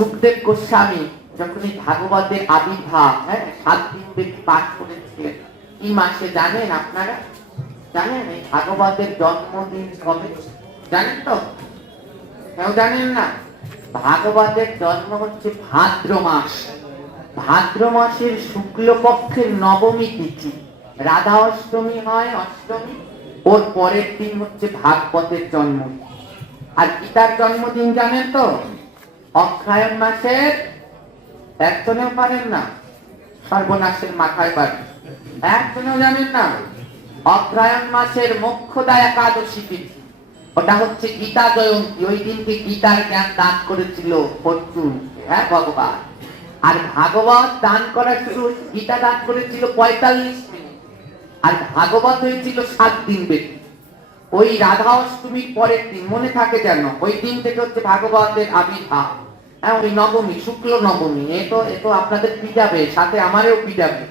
সুখদেব গোস্বামী যখন এই ভাগবতের আবির্ভাব হ্যাঁ সাত দিন ব্যাপী পাঠ করেছিলেন? কি মাসে জানেন আপনারা? জানেন এই ভাগবতের জন্মদিন কবে? জানেন তো? কেউ জানেন না? ভাগবতের জন্ম হচ্ছে ভাদ্র মাস। ভাদ্র মাসের শুক্লপক্ষের নবমী তিথি। রাধা অষ্টমী হয় অষ্টমী, ওর পরের দিন হচ্ছে ভাগবতের জন্ম আর গীতার জন্মদিন জানেন তো? অক্ষায়ণ মাসের একজনেও পারেন না, সর্বনাশের মাথায় বাড়ি একজনেও জানেন না অগ্রায়ণ মাসের মোক্ষদা একাদশী ওটা হচ্ছে গীতা জয়ন্তী। ওই দিনকে গীতার জ্ঞান দান করেছিল অর্জুন হ্যাঁ ভগবান। আর ভাগবত দান করা শুরু গীতা দান করেছিল পঁয়তাল্লিশ মিনিট আর ভাগবত হয়েছিল সাত দিন বেশি। ওই রাধা অষ্টমীর পরের দিন, মনে থাকে যেন, ওই দিন থেকে হচ্ছে ভাগবতের আবির্ভাব হ্যাঁ ওই নবমী, শুক্ল নবমী, এ তো এ তো আপনাদের পিটাবে সাথে আমারও পিটাবে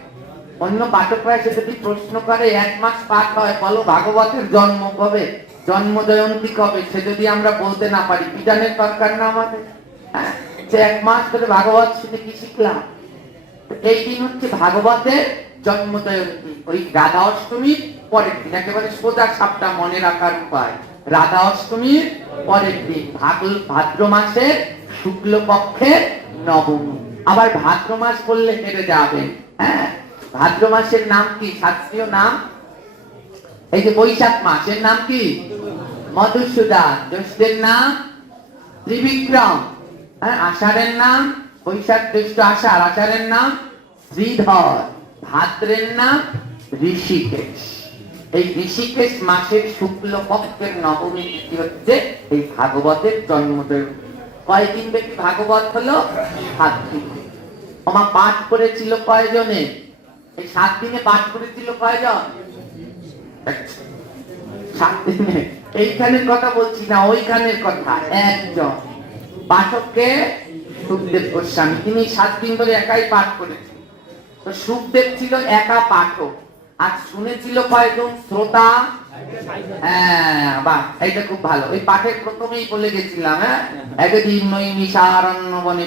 অন্য পাঠকরা এসে যদি প্রশ্ন করে, এক মাস পাঠ হয়, বলো ভাগবতের জন্ম কবে, জন্ম জয়ন্তী কবে, সে যদি আমরা বলতে না পারি পিটানের দরকার না আমাদের? হ্যাঁ এক মাস ধরে ভাগবত শুনে কি শিখলাম? এই দিন হচ্ছে ভাগবতের জন্ম ওই রাধা অষ্টমীর পরের দিন, একেবারে সোজা সাপটা মনে রাখার উপায়। রাধা অষ্টমীর পরের দিন ভাগল ভাদ্র মাসের শুক্ল পক্ষের নবমী। আবার ভাদ্র মাস বললে হেরে যাবেন হ্যাঁ? ভাদ্র মাসের নাম কি? শাস্ত্রীয় নাম? এই যে বৈশাখ মাসের নাম কি? মধুসূদন। জ্যৈষ্ঠের নাম ত্রিবিক্রম। হ্যাঁ? আষাঢ়ের নাম বৈশাখ জ্যৈষ্ঠ আষাঢ় আষাঢ়ের নাম শ্রীধর। ভাদ্রের নাম ঋষিকেশ। এই ঋষিকেশ মাসের শুক্ল পক্ষের নবমী তিথি হচ্ছে এই ভাগবতের জন্মদিন। কয়দিন ব্যাপী ভাগবত হলো? সাত দিন। আমার পাঠ করেছিল কয়জনে? এই সাত দিনে পাঠ করেছিল কয়জন? সাত দিনে। এইখানের কথা বলছি না, ওইখানের কথা, একজন। পাঠককে সুখদেব গোস্বামী। তিনি সাত দিন ধরে একাই পাঠ করেছেন। সুখদেব ছিল একা পাঠক। আর শুনেছিল কয়েকজন শ্রোতা। হ্যাঁ বাহ খুব ভালো। ওই পাঠের প্রথমেই বলে গেছিলাম হ্যাঁ?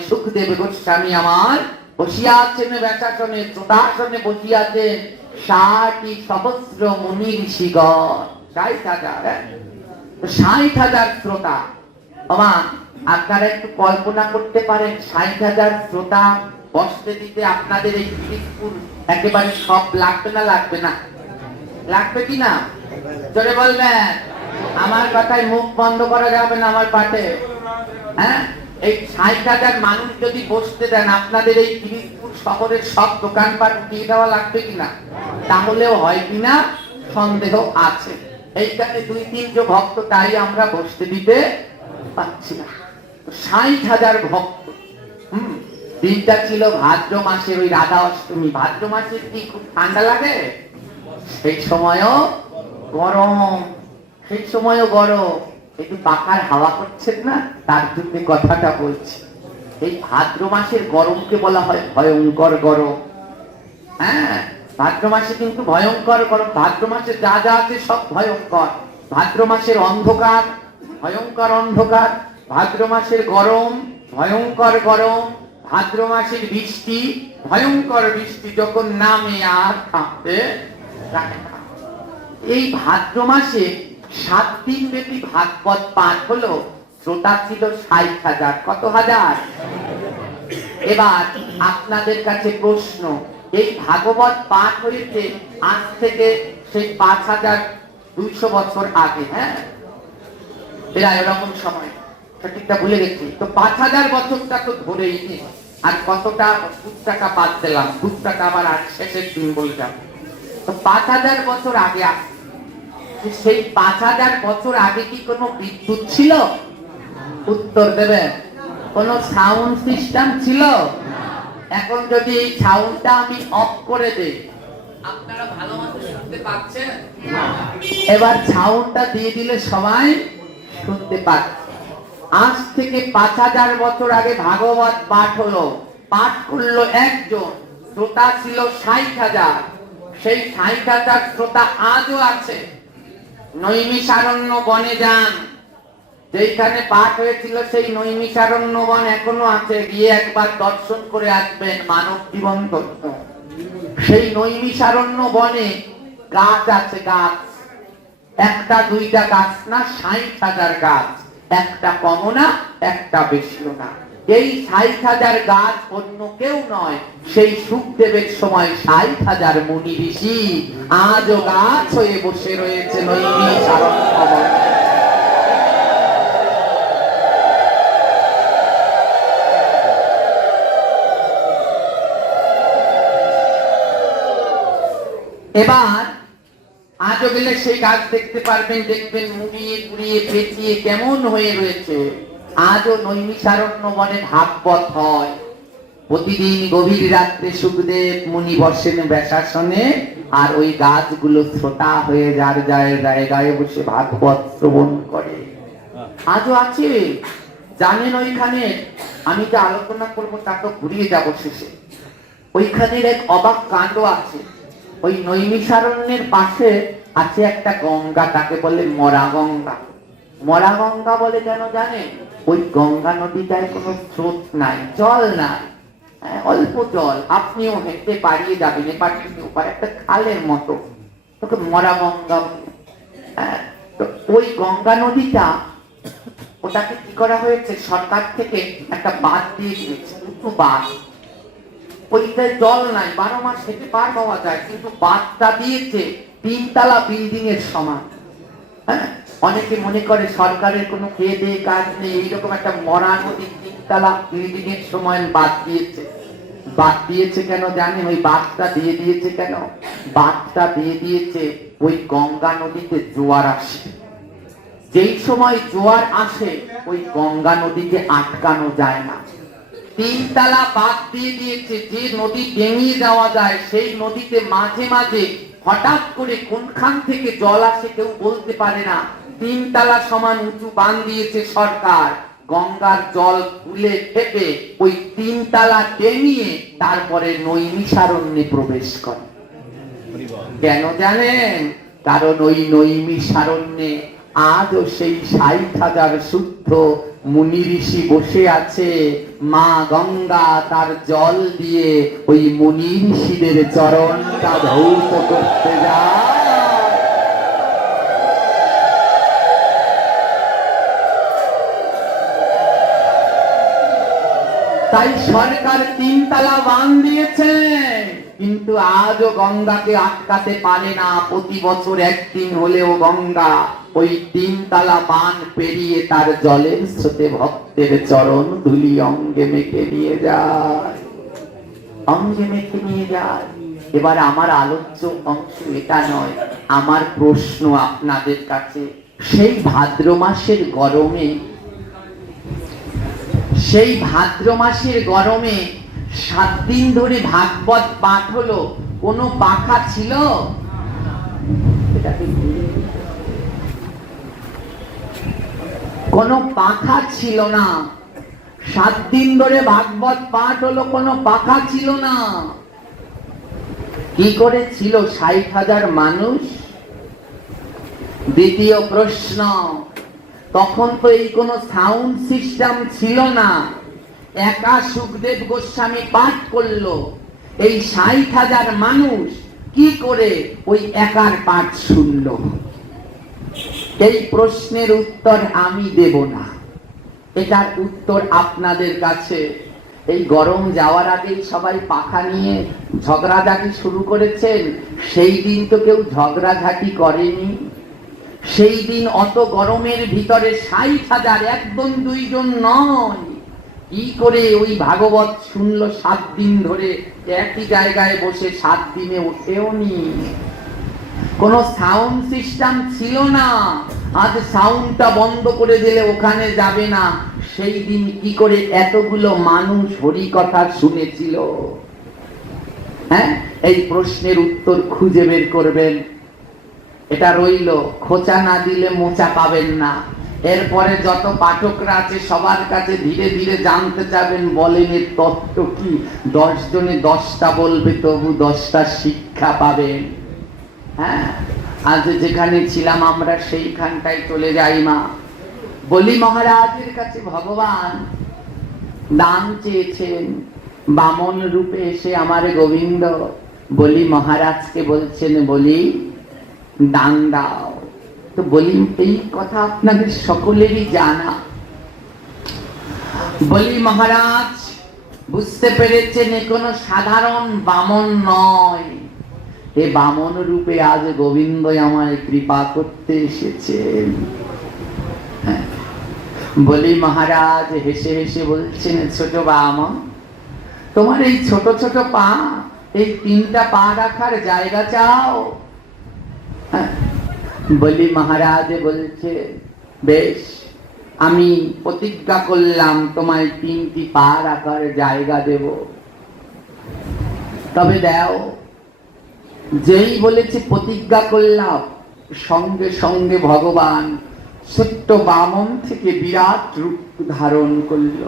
সুখদেব গোস্বামী আমার সহস্র হাজার হ্যাঁ? হাজার শ্রোতা। আপনারা একটু কল্পনা করতে পারেন, ষাট হাজার শ্রোতা বসতে দিতে আপনাদের এই পিরিজপুর একেবারে সব লাগবে না লাগবে না? লাগবে কি না? জোরে বলবেন। আমার কথায় মুখ বন্ধ করা যাবে না আমার পাঠে হ্যাঁ? এই ষাট হাজার মানুষ যদি বসতে দেন, আপনাদের এই পিরিজপুর শহরের সব দোকানপাট দিয়ে দেওয়া লাগবে কিনা তাহলেও হয় কিনা সন্দেহ আছে। এইখানে দুই তিনজন ভক্ত, তাই আমরা বসতে দিতে পাচ্ছি না। ষাট হাজার ভক্ত দিনটা ছিল ভাদ্র মাসের, ওই রাধা অষ্টমী। ভাদ্র মাসে কি খুব ঠান্ডা লাগে? সেই সময়ও গরম। সেই সময়ও গরম। একটু পাখার হাওয়া করছেন না? তার জন্য কথাটা বলছি। এই ভাদ্র মাসের গরমকে বলা হয় ভয়ঙ্কর গরম। হ্যাঁ? ভাদ্র মাসে কিন্তু ভয়ঙ্কর গরম। ভাদ্র মাসে যা যা আছে সব ভয়ঙ্কর। ভাদ্র মাসের অন্ধকার, ভয়ঙ্কর অন্ধকার। ভাদ্র মাসের গরম, ভয়ঙ্কর গরম। ভাদ্র মাসের বৃষ্টি, ভয়ঙ্কর বৃষ্টি যখন নামে আর না। এই ভাদ্র মাসে সাত দিন ব্যাপী ভাগবত পাঠ হলো, শ্রোতা ছিল ষাট হাজার। কত হাজার? এবার আপনাদের কাছে প্রশ্ন, এই ভাগবত পাঠ হয়েছে আজ থেকে সেই পাঁচ হাজার দুইশো বছর আগে হ্যাঁ? প্রায় এরকম সময়, সঠিকটা ভুলে গেছি। তো পাঁচ হাজার বছরটা তো ধরেই নি আর কতটা দুধ টাকা বাদ দিলাম দুধ টাকা আবার আর শেষের দিন বললাম তো পাঁচ হাজার বছর আগে সেই পাঁচ হাজার বছর আগে কি কোনো বিদ্যুৎ ছিল? উত্তর দেবে। কোন সাউন্ড সিস্টেম ছিল? এখন যদি এই সাউন্ডটা আমি অফ করে দেই। আপনারা ভালো মতো শুনতে পাচ্ছেন? এবার সাউন্ডটা দিয়ে দিলে সবাই শুনতে পাচ্ছে। আজ থেকে পাঁচ হাজার বছর আগে ভাগবত পাঠ হলো। পাঠ করল একজন, শ্রোতা ছিল ষাট হাজার। সেই ষাট হাজার শ্রোতা আজও আছে। নৈমিষারণ্য বনে যান। যেখানে পাঠ হয়েছিল সেই নৈমিষারণ্য বন এখনও আছে। গিয়ে একবার দর্শন করে আসবেন মানব জীবন তত্ত্ব। সেই নৈমিষারণ্য বনে গাছ আছে, গাছ। একটা, দুইটা গাছ না, ষাট হাজার গাছ। একটা কমও না, একটা বেশিও না। এই ষাট হাজার গাছ অন্য কেউ নয়, সেই সুখদেবের সময় ষাট হাজার মুনি ঋষি। আজও গাছ হয়ে বসে রয়েছে এবার আজও গেলে সেই গাছ দেখতে পারবেন, দেখবেন মুড়িয়ে কুড়িয়ে পেঁচিয়ে কেমন হয়ে রয়েছে। আজও নৈমিষারণ্য বনে ভাগবত হয়। প্রতিদিন গভীর রাত্রে সুখদেব মুনি বসেন ব্যাসাসনে, আর ওই গাছগুলো শ্রোতা হয়ে যার যায় জায়গায় বসে ভাগবত শ্রবণ করে। আজও আছে? জানেন ওইখানে? আমি যে আলোচনা করব, তা তো ঘুরিয়ে যাব শেষে। ওইখানের এক অবাক কাণ্ড আছে। ওই নৈমিষারণ্যের পাশে আছে একটা গঙ্গা তাকে বলে মরা গঙ্গা মরা গঙ্গা বলে কেন জানেন ওই গঙ্গা নদীটায় কোনো স্রোত নাই জল নাই। হ্যাঁ, অল্প জল। আপনিও হেঁটে পাড়িয়ে যাবেন এপার থেকে ওপার একটা খালের মতো। তোকে মরা গঙ্গা। হ্যাঁ, তো ওই গঙ্গা নদীটা ওটাকে কি করা হয়েছে? সরকার থেকে একটা বাঁধ দিয়ে দিয়েছে উঁচু বাঁধ। ওইটায় জল নাই, বারো মাস হেঁটে পার পাওয়া যায়, কিন্তু বাঁধটা দিয়েছে, তিনতলা বিল্ডিং এর সমান। হ্যাঁ? অনেকে মনে করে সরকারের কোনো খেয়ে কাজ নেই, এইরকম একটা মরা নদী তিনতলা বিল্ডিং এর সময় বাদ দিয়েছে। বাদ দিয়েছে কেন জানেন ওই বাঁধটা দিয়ে দিয়েছে কেন? বাঁধটা দিয়ে দিয়েছে, ওই গঙ্গা নদীতে জোয়ার আসে। যেই সময় জোয়ার আসে, ওই গঙ্গা নদীকে আটকানো যায় না। তিনতলা বাদ দিয়ে দিয়েছে, যে নদী ডেঙিয়ে যাওয়া যায়, সেই নদীতে মাঝে মাঝে হঠাৎ করে কোনখান থেকে জল আসে কেউ বলতে পারে না। তিনতলা সমান উঁচু বান দিয়েছে সরকার। গঙ্গার জল তুলে ফেপে ওই তিনতলা ডেঙিয়ে তারপরে নৈমিষারণ্যে প্রবেশ করে। কেন জানেন? কারণ ওই নৈমিষারণ্যে আজও সেই ষাট হাজার শুদ্ধ মুনি ঋষি বসে আছে, মা গঙ্গা তার জল দিয়ে ওই মুনি ঋষিদের চরণটা ধৌত করতে যায়। তাই সরকার তিনতলা বান দিয়েছে, কিন্তু আজও গঙ্গাকে আটকাতে পারে না। প্রতি বছর একদিন হলেও গঙ্গা। ওই তিন তিনতলা বান পেরিয়ে তার জলের স্রোতে ভক্তের চরণ ধুলি অঙ্গে মেখে নিয়ে যায়। অঙ্গে মেখে নিয়ে যায়। এবার আমার আলোচ্য অংশ এটা নয়, আমার প্রশ্ন আপনাদের কাছে। সেই ভাদ্র মাসের গরমে, সেই ভাদ্র মাসের গরমে সাত দিন ধরে ভাগবত পাঠ হলো, কোনো পাখা ছিল? গেছি। কোনো পাখা ছিল না। সাত দিন ধরে ভাগবত পাঠ হলো, কোনো পাখা ছিল না। কি করে ছিল ষাট হাজার মানুষ? দ্বিতীয় প্রশ্ন, তখন তো এই কোনো সাউন্ড সিস্টেম ছিল না। একা সুখদেব গোস্বামী পাঠ করল। এই ষাট হাজার মানুষ কি করে ওই একার পাঠ শুনলো? এই প্রশ্নের উত্তর আমি দেব না। এটার উত্তর আপনাদের কাছে। এই গরম যাওয়ার আগেই সবাই পাখা নিয়ে ঝগড়াঝাটি শুরু করেছেন। সেই দিন তো কেউ ঝগড়াঝাটি করেনি। সেই দিন অত গরমের ভিতরে ষাট হাজার একজন দুইজন নয়। কি করে ওই ভাগবত শুনলো সাত দিন ধরে? একই জায়গায় বসে সাত দিনে ওঠেও নি কোনো সাউন্ড সিস্টেম ছিল না। আজ সাউন্ডটা বন্ধ করে দিলে ওখানে যাবে না। সেই দিন কি করে এতগুলো মানুষ হরি কথা শুনেছিল? হ্যাঁ? এই প্রশ্নের উত্তর খুঁজে বের করবেন। এটা রইল, খোঁচা না দিলে মোচা পাবেন না। এরপরে যত পাঠকরা আছে, সবার কাছে ধীরে ধীরে জানতে চাবেন, বলেন এর তত্ত্ব কি? দশ জনে দশটা বলবে, তবু দশটা শিক্ষা পাবেন। হ্যাঁ? আজ যেখানে ছিলাম আমরা সেইখানটায় চলে যাই মা। বলি মহারাজের কাছে, ভগবান, দান চেয়েছেন। বামন রূপে এসে আমার গোবিন্দ। বলি মহারাজকে বলছেন, বলি, দান দাও। তো বলি, এই কথা আপনাদের সকলেরই জানা। বলি মহারাজ, বুঝতে পেরেছেন, এ কোনো সাধারণ বামন নয়। এ বামন রূপে আজ গোবিন্দ আমায় কৃপা করতে এসেছেন হ্যাঁ। বলি মহারাজ, হেসে হেসে বলছেন, ছোট বামন, তোমার এই ছোট ছোট পা, এই তিনটা পা রাখার জায়গা চাও হ্যাঁ। বলি মহারাজ বলছে, বেশ, আমি প্রতিজ্ঞা করলাম, তোমায় তিনটি পা রাখার জায়গা দেব তবে দাও যেই বলেছে প্রতিজ্ঞা করলাম, সঙ্গে সঙ্গে ভগবান ছোট্ট বামন থেকে বিরাট রূপ ধারণ করল।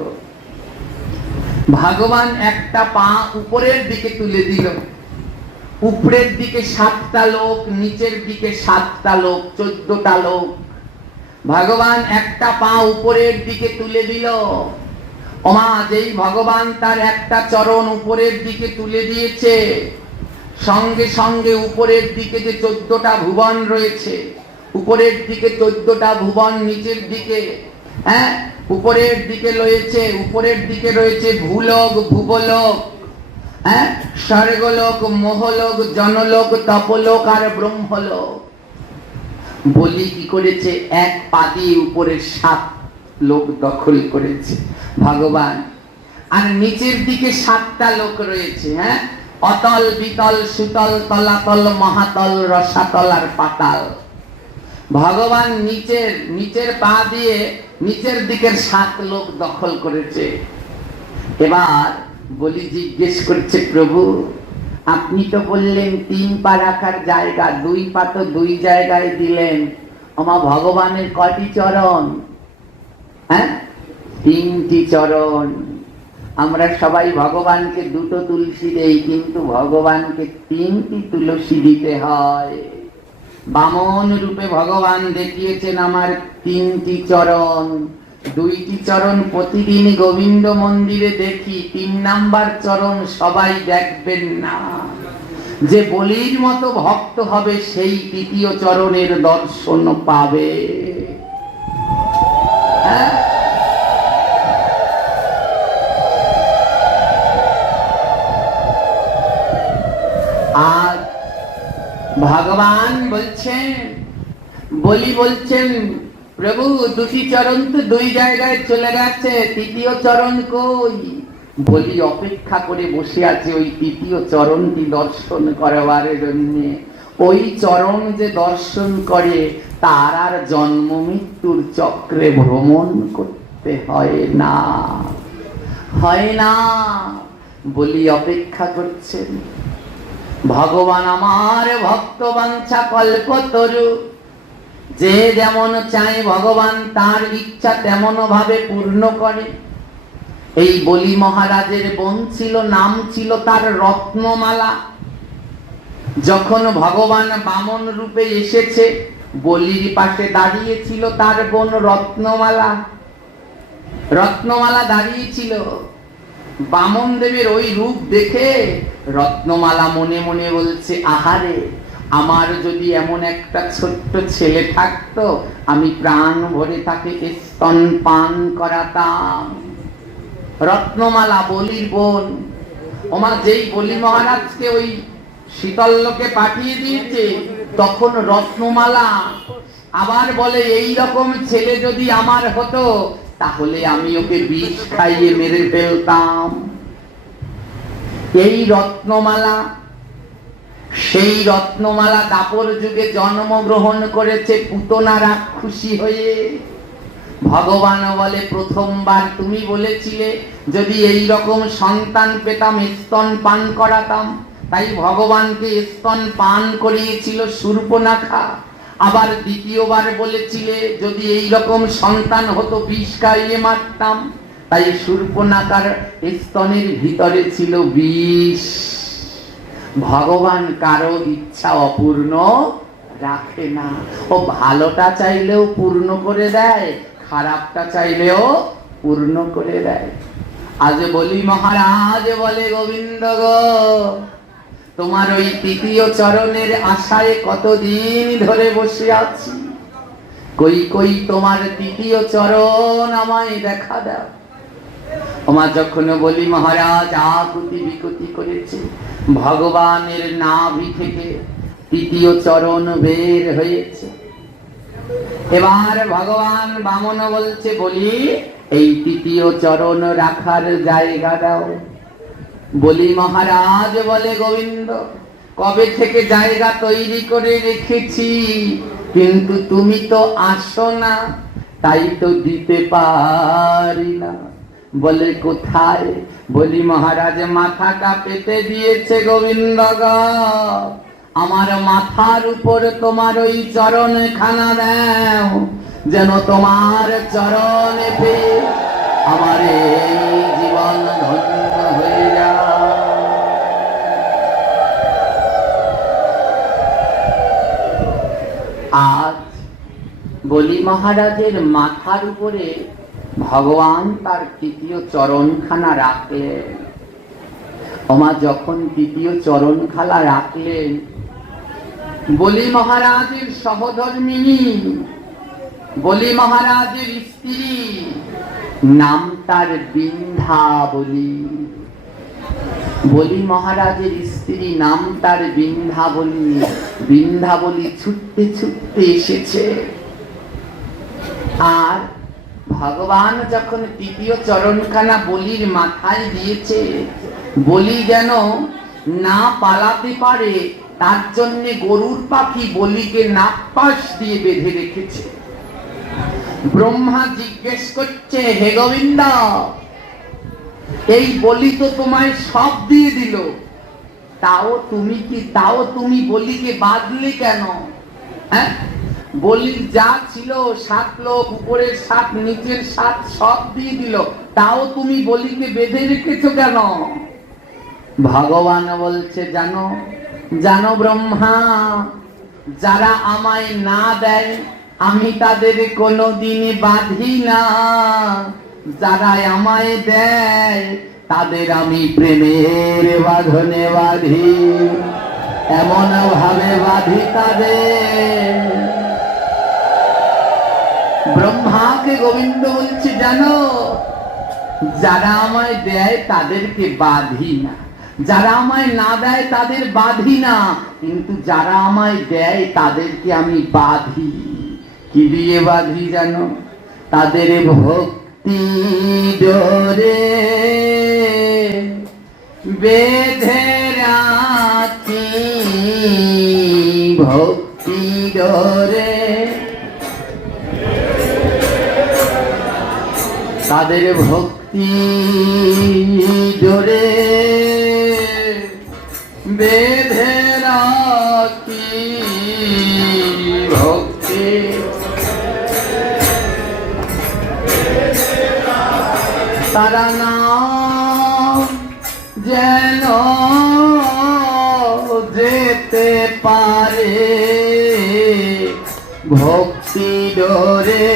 ভগবান একটা পা উপরের দিকে তুলে দিল। উপরের দিকে সাতটা লোক, নিচের দিকে সাতটা লোক, চোদ্দটা লোক। ভগবান একটা পা উপরের দিকে তুলে দিল। ওমা, যেই ভগবান তার একটা চরণ উপরের দিকে তুলে দিয়েছে সঙ্গে সঙ্গে উপরের দিকে যে চোদ্দটা ভুবন রয়েছে, উপরের দিকে চোদ্দটা ভুবন, নিচের দিকে হ্যাঁ? উপরের দিকে রয়েছে, উপরের দিকে রয়েছে ভূলোক ভূগোলোক হ্যাঁ? স্বর্গলোক, মোহলোক, জনলোক, তপলোক আর ব্রহ্মলোক। বলি কি করেছে? এক পাদি উপরের সাত লোক দখল করেছে। ভগবান, আর নিচের দিকে সাতটা লোক রয়েছে হ্যাঁ? অতল বিতল সুতল তলাতল মহাতল রসাতল আর পাতাল। ভগবান নিচের নিচের পা দিয়ে নিচের দিকের সাত লোক দখল করেছে। এবার বলি জিজ্ঞেস করছে, প্রভু, আপনি তো বললেন তিন পা রাখার জায়গা, দুই পা তো দুই জায়গায় দিলেন। আমার ভগবানের কটি চরণ? হ্যাঁ? তিনটি চরণ। আমরা সবাই ভগবানকে দুটো তুলসী দেই, কিন্তু ভগবানকে তিনটি তুলসী দিতে হয়। বামন রূপে ভগবান দেখিয়েছেন আমার তিনটি চরণ। দুইটি চরণ প্রতিদিন গোবিন্দ মন্দিরে দেখি, তিন নাম্বার চরণ সবাই দেখবেন না। যে বলির মতো ভক্ত হবে, সেই তৃতীয় চরণের দর্শন পাবে হ্যাঁ আর ভগবান বলছেন, বলি বলছেন, প্রভু, দুটি চরণ তো দুই জায়গায় চলে গেছে, তৃতীয় চরণ কই? বলি, অপেক্ষা করে বসে আছে ওই তৃতীয় চরণটি দর্শন করবার জন্য। ওই চরণ যে দর্শন করে, তার আর জন্ম মৃত্যুর চক্রে ভ্রমণ করতে হয় না। হয় না। বলি, অপেক্ষা করছেন ভগবান আমার ভক্ত বাঞ্ছা কল্প তরু যে যেমন চায় ভগবান, তার ইচ্ছা তেমন ভাবে পূর্ণ করে। এই বলি মহারাজের বোন ছিল, নাম ছিল তার রত্নমালা। যখন ভগবান বামন রূপে এসেছে, বলির পাশে দাঁড়িয়েছিল তার বোন রত্নমালা। রত্নমালা দাঁড়িয়েছিল। বামন দেবের ওই রূপ দেখে রত্নমালা মনে মনে বলছে, আহারে, আমার যদি এমন একটা ছোট্ট ছেলে থাকতো, আমি প্রাণ ভরে তাকে স্তন পান করাতাম। রত্নমালা বলির বোন, ওমা যেই বলি মহারাজকে ওই শীতল্লোকে পাঠিয়ে দিয়েছে, তখন রত্নমালা আবার বলে, এই রকম ছেলে যদি আমার হতো তাহলে আমি ওকে বিষ খাইয়ে মেরে ফেলতাম। এই রত্নমালা, সেই রত্নমালা দাপর যুগে জন্মগ্রহণ করেছে পুতনারা খুশি হয়ে। ভগবান বলে, প্রথমবার তুমি বলেছিলে, যদি এই রকম সন্তান পেতাম, স্তন পান করাতাম। তাই ভগবানকে স্তন পান করিয়েছিল সূর্পনাখা। আবার দ্বিতীয়বার বলেছিলে, যদি এই রকম সন্তান হতো বিষ খাইয়ে মারতাম। তাই সূর্পনাকার স্তনের ভিতরে ছিল বিষ। ভগবান কারও ইচ্ছা অপূর্ণ রাখে না। ও ভালোটা চাইলেও পূর্ণ করে দেয়, খারাপটা চাইলেও পূর্ণ করে দেয়। আজ বলি মহারাজ, বলে গোবিন্দ গো তোমার ওই তৃতীয় চরণের আশায় কতদিন ধরে বসে আছি? কই কই, তোমার তৃতীয় চরণ আমায় দেখা দাও। আমার যখন বলি, মহারাজ আকুতি বিকুতি করেছে, ভগবানের নাভি থেকে তৃতীয় চরণ বের হয়েছে। এবার ভগবান বামন বলছে, বলি, এই তৃতীয় চরণ রাখার জায়গা দাও। বলি মহারাজ, বলে গোবিন্দ, কবে থেকে জায়গা তৈরি করে রেখেছি? কিন্তু তুমি তো আসো না, তাই তো দিতে পারি না। বলে কোথায়? বলি মহারাজ মাথাটা পেতে দিয়েছে গোবিন্দ আমার মাথার উপর তোমার ওই চরণ খানা দাও, যেন তোমার চরণে পেয়ে আমার এই জীবন আজ বলি মহারাজের মাথার উপরে ভগবান তার তৃতীয় চরণখানা রাখলেন। ওমা যখন তৃতীয় চরণখানা রাখলেন, বলি মহারাজের সহধর্মিনী, বলি মহারাজের স্ত্রী, নাম তার বিন্ধা বলি মহারাজের স্ত্রী নাম তার বিন্ধাবলী বিন্ধাবলী ছুটতে ছুটতে এসেছে। আর ভগবান যখন তৃতীয় চরণখানা বলির মাথায় দিয়েছে, বলি যেন না পালাতে পারে, তার জন্য গরুর পাখি বলিকে নাকপাশ দিয়ে বেঁধে রেখেছে। ব্রহ্মা জিজ্ঞেস করছে, হে গোবিন্দ এই বলি তো তোমায় সব দিয়ে দিল। তাও তুমি কি, তাও তুমি বলিকে বাঁধলে কেন? হ্যাঁ? বলি যা ছিল, সাত লোক, উপরের সাত, নিচের সাত, সব দিয়ে দিল। তাও তুমি বলিকে বেঁধে রেখেছো কেন? ভগবান বলছে, জানো জানো ব্রহ্মা, যারা আমায় না দেয়, আমি তাদের কোনোদিন বাঁধি না। যারা আমায় দেয়, তাদের আমি প্রেমের বাঁধনে বাঁধি। এমন ভাবে বাঁধি তাদের। ব্রহ্মাকে গোবিন্দ বলছে, জানো, যারা আমায় দেয়, তাদেরকে বাঁধি না। যারা আমায় না দেয়, তাদের বাঁধি না। কিন্তু যারা আমায় দেয়, তাদেরকে আমি বাঁধি। কি দিয়ে বাঁধি জানো? তাদের ভক্তি ডোরে বেঁধে রাখি ভক্তি ডোরে তাদের ভক্তি জোরে বেঁধে তারা যেন যেতে পারে। ভক্তি ডরে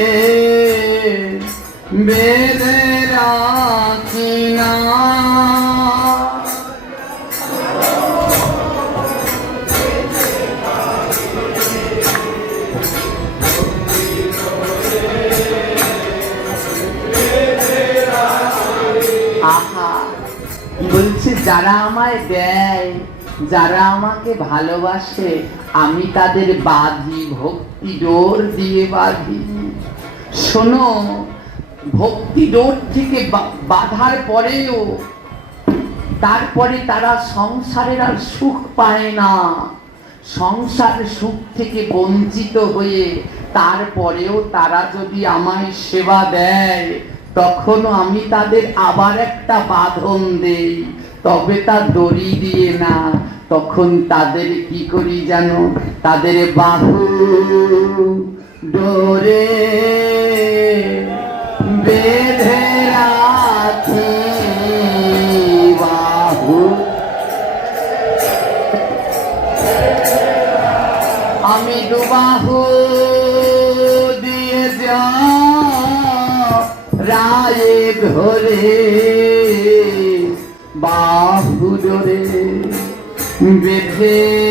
যারা আমায় দেয়, যারা আমাকে ভালোবাসে, আমি তাদের বাঁধি, ভক্তি ডোর দিয়ে বাঁধি। শোনো, ভক্তি ডোর থেকে বাঁধার পরেও, তারপরে তারা সংসারের আর সুখ পায় না। সংসার সুখ থেকে বঞ্চিত হয়ে, তারপরেও তারা যদি আমায় সেবা দেয়, তখনও আমি তাদের আবার একটা বাঁধন দেই। তবে তা দড়ি দিয়ে না। তখন তাদের কি করি জানো? তাদের বাহু ডোরে বেঁধে